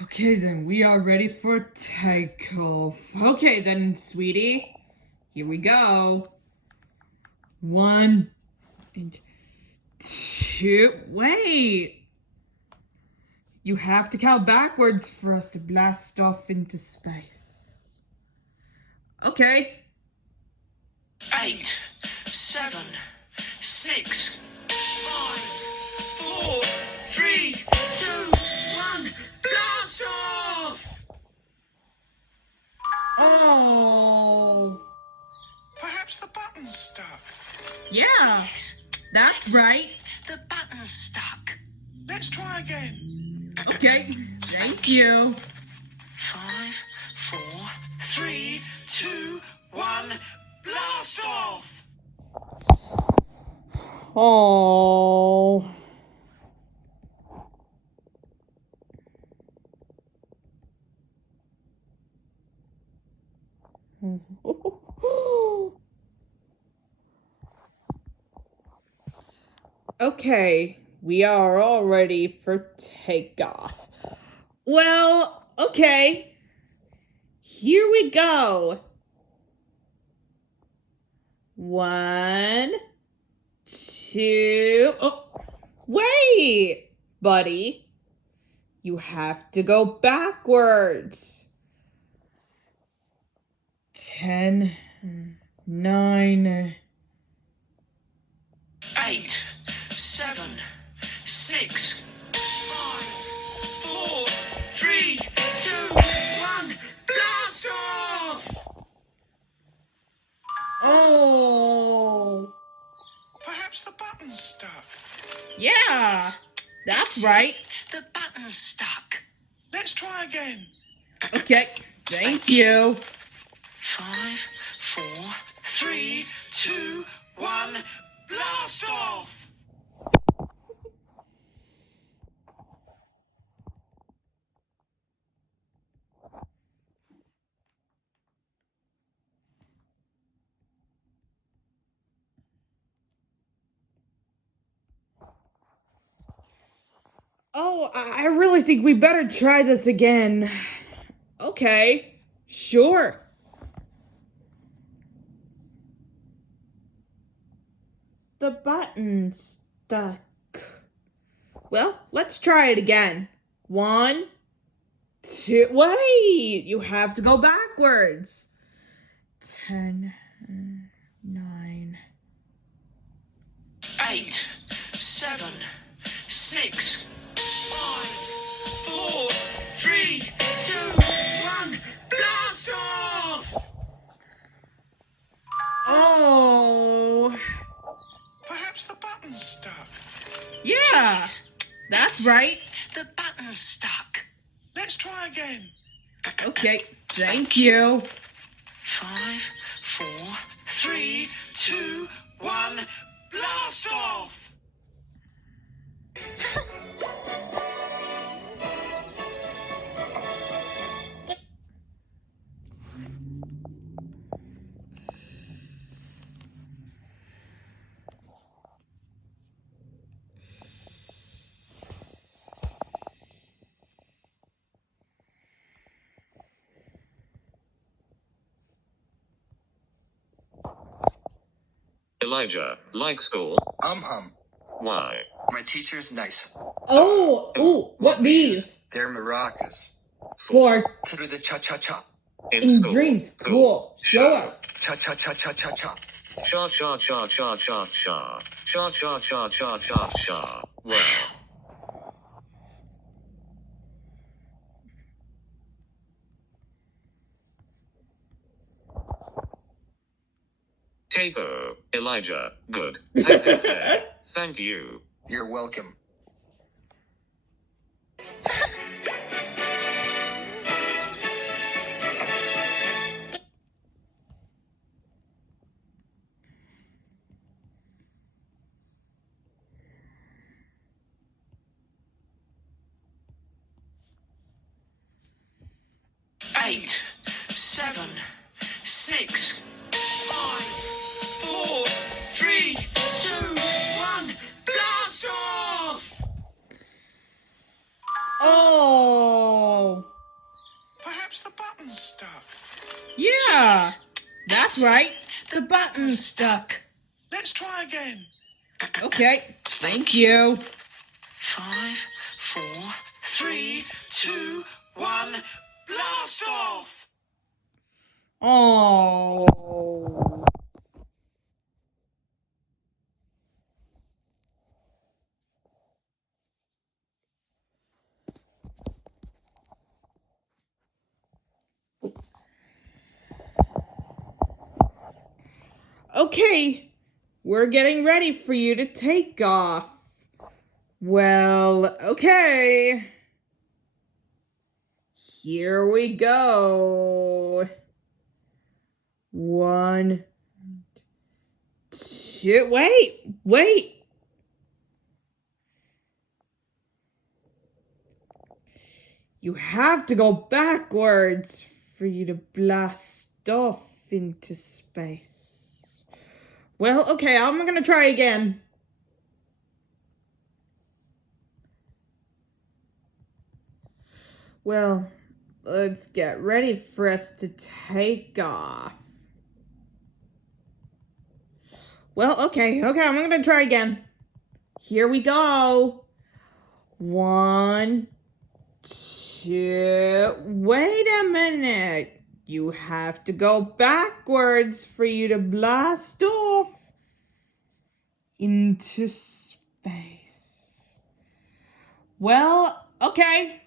Okay, then we are ready for takeoff. Okay, then, sweetie. Here we go. 1 and 2. Wait! You have to count backwards for us to blast off into space. Okay. 8, 7, 6, 5, 4, 3, 2, 1, blast off! Oh! Perhaps the button's stuck. Yeah, Yes, that's right. the button's stuck. Let's try again. Okay, thank you. 5, 4, 3, 2, 1, blast off! Oh. Okay, we are all ready for takeoff. Well, okay. Here we go. 1, 2. Oh, wait, buddy. You have to go backwards. 10, 9. 8, 7, 6, 5, 4, 3, 2, 1, blast off! Oh. Perhaps the button's stuck. Yeah, that's right. The button's stuck. Let's try again. Okay, thank you. 5, 4, 3, 2, 1, blast off! Oh, I really think we better try this again. Okay, sure. The button's stuck. Well, let's try it again. 1, 2. Wait, you have to go backwards. 10, 9. 8, 7, 6, 5, 4, 3, 2, 1, blast off! Oh. Perhaps the button's stuck. Yeah, that's right. The button's stuck. Let's try again. Okay, thank you. 5, 4, 3, 2, 1, blast off! Elijah, like school? Why? My teacher's nice. Oh, what these? They're maracas. For Through the cha-cha-cha. in school. dreams. Cool. Show us. Cha-cha-cha-cha-cha-cha. Cha cha cha cha cha cha. Cha cha cha cha cha cha. Well. Kipper, Elijah, good. Thank you. You're welcome. Eight, 7, 6, 5, 4, 3, 2, 1, blast off! Oh. button's stuck. Yeah, that's right. The button's stuck. Let's try again. Okay, thank you. 5, 4, 3, 2, 1. Blast off! Oh. Okay, we're getting ready for you to take off. Well, okay. Here we go. 1, 2, wait. You have to go backwards for you to blast off into space. Well, okay, I'm gonna try again. Well, let's get ready for us to take off. Well, okay, I'm gonna try again. Here we go. 1, 2, wait a minute. You have to go backwards for you to blast off into space. Well, okay.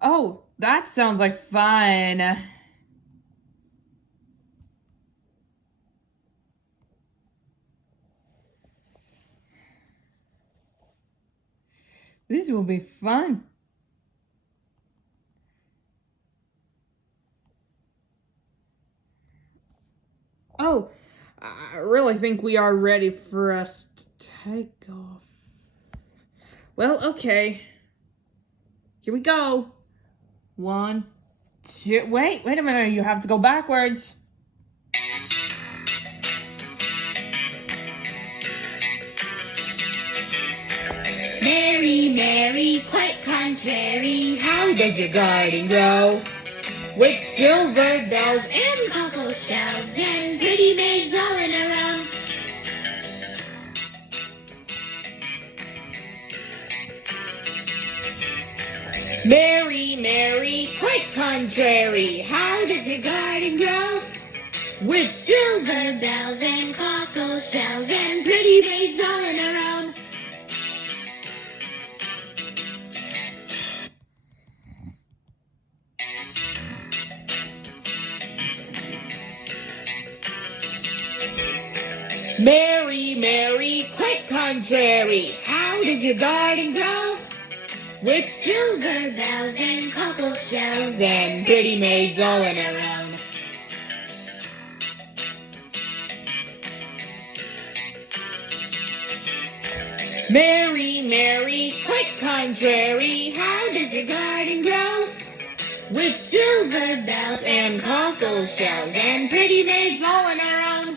Oh, that sounds like fun. This will be fun. Oh, I really think we are ready for us to take off. Well, okay. Here we go. 1, 2, wait a minute, you have to go backwards. Mary, Mary, quite contrary, how does your garden grow? With silver bells and cockle shells and pretty maids all in a row. Mary, Mary, quite contrary, how does your garden grow? With silver bells and cockle shells and pretty maids all in a row. Mary, Mary, quite contrary, how does your garden grow? With silver bells and cockle shells and pretty maids all in a row. Mary, Mary, quite contrary, how does your garden grow? With silver bells and cockle shells and pretty maids all in a row.